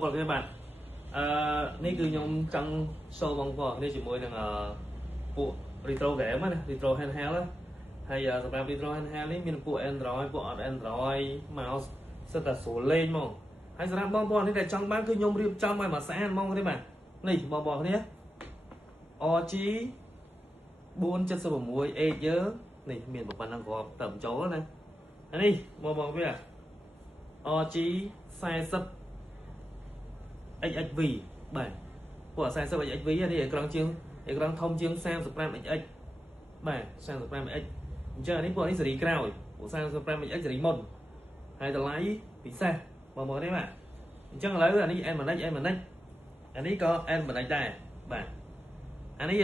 các bạnนี่คือខ្ញុំចង់ show បងប្អូននេះជាមួយនឹងពួក retro game ណា retro handheld ហើយសម្រាប់ retro handheld នេះមានពួក Android ពួកអត់ Android មកសិតតែស្រួលលេងហ្មងហើយសម្រាប់បងប្អូននេះដែលចង់បានគឺខ្ញុំរៀបចំឲ្យមកស្អាតហ្មងទេបាទនេះបងប្អូនគ្នា RG 476 8 យើងនេះមានប៉ុណ្ណឹងគ្រាន់តែបញ្ចូលណានេះបងប្អូនវា RG 40 XHV បាទពួក40 XHV នេះអេក្រង់ជាងអេក្រង់ធំជាង 35XH បាទ 35XH អញ្ចឹងនេះពួកនេះស៊េរីក្រោយពួក 35XH ស៊េរីមុនហើយតម្លៃពិសេសបងប្អូននេះបាទអញ្ចឹងឥឡូវអានេះ N-Manage អានេះក៏ N-Manage ដែរបាទអានេះ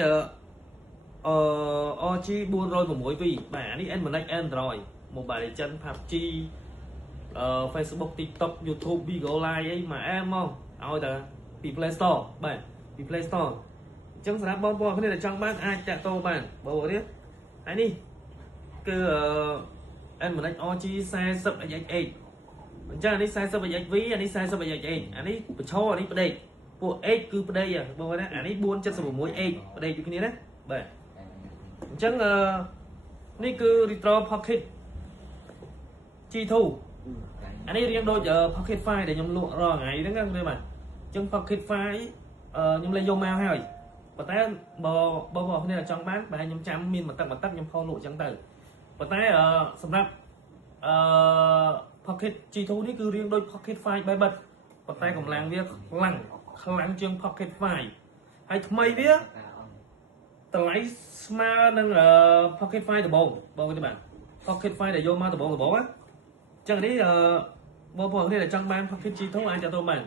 RG 406 បាទអានេះ N-Manage Android Mobile Legends PUBG Facebook TikTok YouTube Bigo Live អីមកអែមមកឲ្យតែពី Play Store បាទពី Play Store អញ្ចឹងសម្រាប់បងប្អូនគ្នាដែលចង់បានអាចតាក់ទងបានបងប្អូននេះហើយនេះគឺN-Manage RG 40XH8 អញ្ចឹងអានេះ 40XHV អានេះ 40XH8 អានេះបញ្ឈរអានេះផ្ដេកពួក H គឺផ្ដេកបងប្អូនណាអានេះ 476H ផ្ដេកដូចគ្នាណាបាទអញ្ចឹងនេះគឺ Retro Pocket G2 អានេះរៀងដូច Pocket 5ដែលខ្ញុំលក់រាល់ថ្ងៃហ្នឹងណាបាទអញ្ចឹង Pocket 5ខ្ញុំលេងយកមកហើយប៉ុន្តែបងប្អូនគ្នាចង់បានបែរខ្ញុំចាំមានបន្តិចខ្ញុំផុសលក់អញ្ចឹងទៅប៉ុន្តែសម្រាប់Pocket G2 នេះគឺរៀងដូច Pocket 5 3 bit ប៉ុន្តែកម្លាំងវាខ្លាំងជាង Pocket 5ហើយថ្មីវាតម្លៃស្មើនឹង Pocket 5ដំបូងបងប្អូនបាទ Pocket 5ដែលយកមកដំបូងណាចឹងនេះបងប្អូនគ្នាដែលចង់បាន Pocket G2 អាចទៅបាន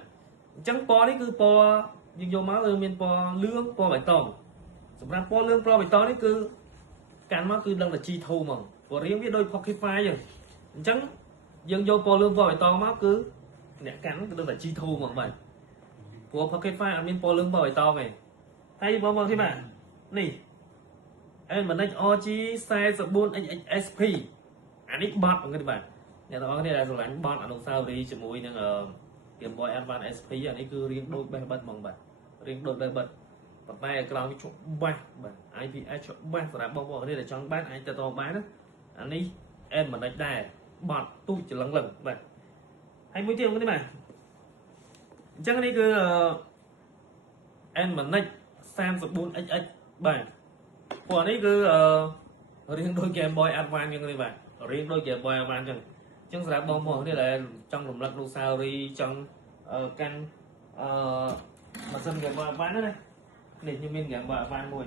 អញ្ចឹងពណ៌នេះគឺពណ៌យើងយកមកគឺមានពណ៌លឿងពណ៌បៃតងសម្រាប់ពណ៌លឿងពណ៌បៃតងនេះគឺកាន់មកគឺដឹងតែ G2 ហ្មងព្រោះរៀងវាដូច Pocket 5 អញ្ចឹងយើងយកពណ៌លឿងពណ៌បៃតងមកគឺអ្នកកាន់គឺដឹងតែ G2 ហ្មងបាទព្រោះ Pocket 5 អត់មានពណ៌លឿងពណ៌បៃតងទេហើយបងប្អូនគ្នាបាទនេះ N-Manage RG 44XHSP អានេះបត់បងប្អូនបាទអ្នកទាំងអស់គ្នាដែលស្រឡាញ់បត់អនុស្សាវរីយ៍ជាមួយនឹងGame Boy Advance SP អានេះគឺរៀងដូចបេះបិទហ្មងបាទរៀងដូចបេះបិទប៉ុន្តែក្រោយវាច្បាស់បាទ IPS ច្បាស់សម្រាប់បងប្អូនគ្នាដែលចង់បានអាចទៅតបានណាអានេះ N-Manage ដែរបត់ទូចច្រឡឹងបាទហើយមួយទៀតបងប្អូនបាទអញ្ចឹងនេះគឺN-Manage 34XH បាទពួកនេះគឺរៀងដូច Game Boy Advance យ៉ាងនេះបាទរៀងដូច Game Boy Advance ចឹងចឹងសម្រាប់បងប្អូនគ្នាដែលចង់រំលឹកនូសារីចង់កាន់ម៉ាស៊ីន Game Boy Advance ណានេះខ្ញុំមាន Game Boy Advance មួយ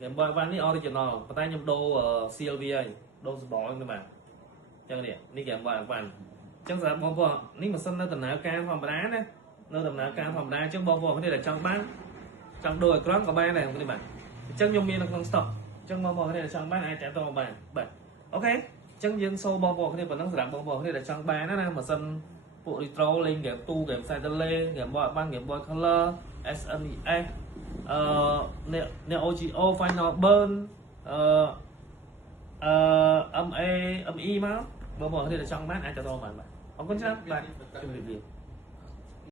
Game Boy Advance នេះ original ប៉ុន្តែខ្ញុំដូរ seal វាហើយដូរសបល់ហ្នឹងបាទចឹងនេះ Game Boy Advance ចឹងសម្រាប់បងប្អូននេះម៉ាស៊ីននៅដំណើរការធម្មតាណានៅដំណើរការធម្មតាចឹងបងប្អូនគ្នាដែលចង់បានចង់ដូរអេក្រង់ក៏បានដែរនេះបាទអញ្ចឹងខ្ញុំមាននៅក្នុង stock អញ្ចឹងបងប្អូនគ្នាដែលចង់បានអាចតាក់ទងបានបាទអូខេអញ្ចឹងយើងសូមបងប្អូនគ្នាប៉ុណ្ណឹងសម្រាប់បងប្អូនគ្នាដែលចង់បានណាម៉ាស៊ីនពួក retro លេង game 2 game Saturday game Boy Advance game Boy Color SNES OGO Final Burn ME មកបងប្អូនគ្នាដែលចង់បានអាចតាក់ទងបានបាទអរគុណច្រើនបាទជម្រាបលា